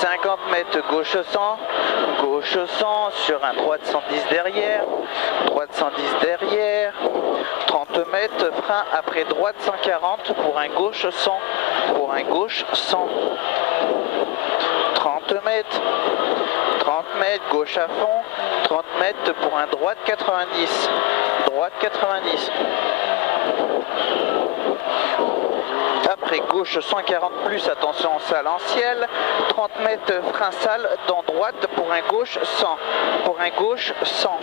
50 mètres, gauche 100, gauche 100, sur un droite 110 derrière, droite 110 derrière, 30 mètres, frein après droite 140 pour un gauche 100, pour un gauche 100, 30 mètres, 30 mètres, gauche à fond, 30 mètres pour un droite 90, droite 90. Après gauche 140 plus, attention salle en ciel, 30 mètres frein salle dans droite pour un gauche 100, pour un gauche 100.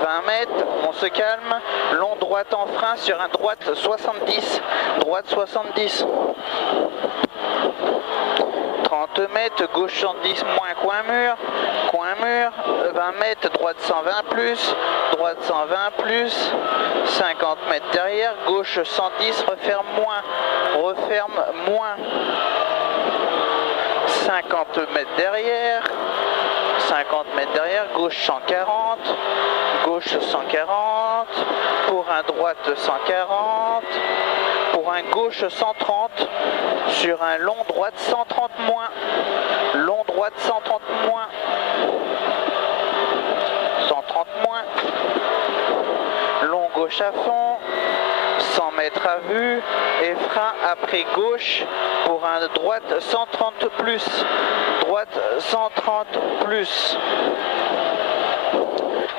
20 mètres, on se calme, long droite en frein sur un droite 70, droite 70. 30 mètres, gauche 110 moins coin mur, 20 mètres, droite 120 plus, droite 120 plus, 50 mètres derrière, gauche 110, referme moins, 50 mètres derrière, 50 mètres derrière, gauche 140, gauche 140, pour un droite 140, pour un gauche 130, sur un long droite 130 moins, long droite 130 moins, 130 moins, long gauche à fond, 100 mètres à vue et frein après gauche pour un droite 130 plus, droite 130 plus.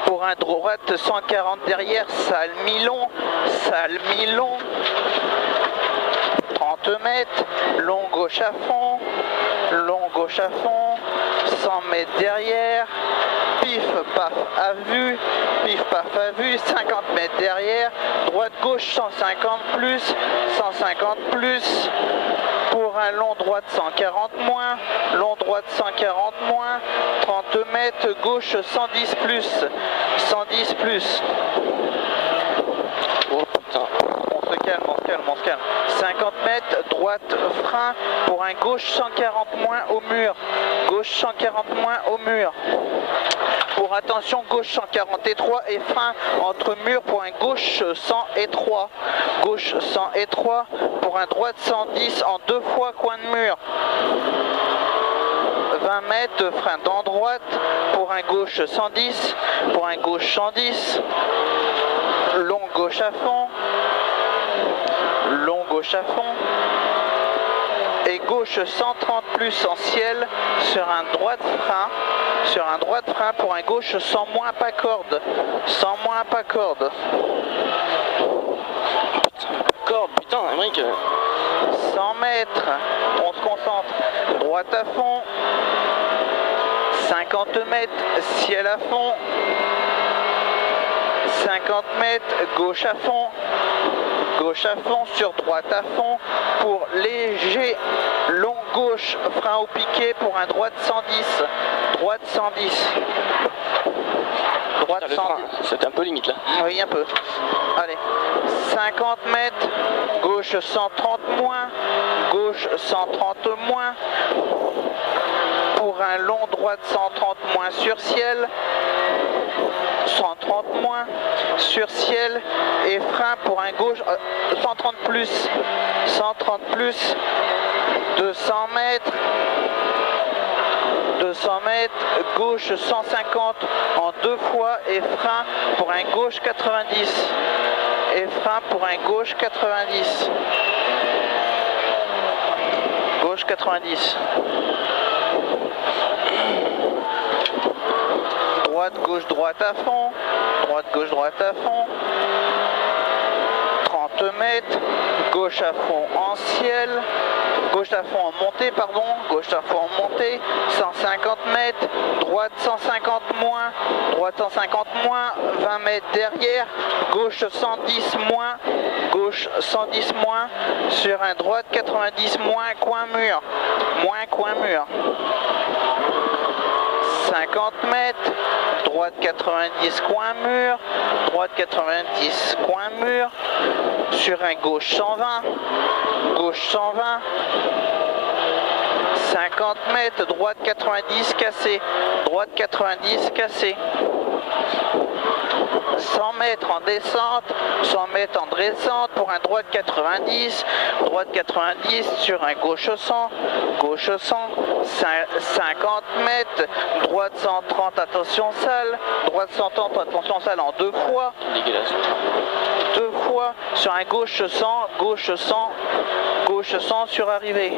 Pour un droite 140 derrière, salle mi-long, 30 mètres, long gauche à fond, 100 mètres derrière, pif paf à vue, 50 mètres derrière, droite gauche 150 plus, pour un long droite 140 moins, long droite 140 moins, 30 mètres, gauche 110 plus, 110 plus. Oh putain, on se calme. 50 mètres, droite frein pour un gauche 140 moins au mur, gauche 140 moins au mur. Pour attention, gauche 140 étroit et frein entre murs pour un gauche 100 étroit, gauche 100 étroit pour un droite 110 en 2 fois coin de mur. 20 mètres, frein dans droite pour un gauche 110, pour un gauche 110, long gauche à fond, et gauche 130 plus en ciel sur un droite frein pour un gauche 100 moins pas corde, 100 moins pas corde. Putain, Amérique. 100 mètres, on se concentre, droite à fond, 50 mètres, ciel à fond, 50 mètres, gauche à fond sur droite à fond pour léger, long gauche, frein au piqué pour un droite 110, droite 110. Droite 110. C'était un peu limite là. Oui, un peu. Allez, 50 mètres, gauche 130 moins, gauche 130 moins, pour un long droite 130 moins sur ciel, 130 moins sur ciel et frein pour un gauche 130 plus, 200 mètres, gauche 150 en 2 fois et frein pour un gauche 90 et frein pour un gauche 90, gauche 90. Droite, gauche, droite à fond, 30 mètres, gauche à fond en ciel, gauche à fond en montée, 150 mètres, droite 150 moins, 20 mètres derrière, gauche 110 moins, sur un droite 90 moins coin mur, 50 mètres, droite 90 coin mur, sur un gauche 120, 50 mètres, droite 90 cassé, 100 mètres en descente, 100 mètres en descente pour un droite 90 sur un gauche 100, 50 mètres, droite 130, attention salle, droite 130, attention salle en 2 fois, Dégueulasse. 2 fois sur un gauche 100 sur arrivée.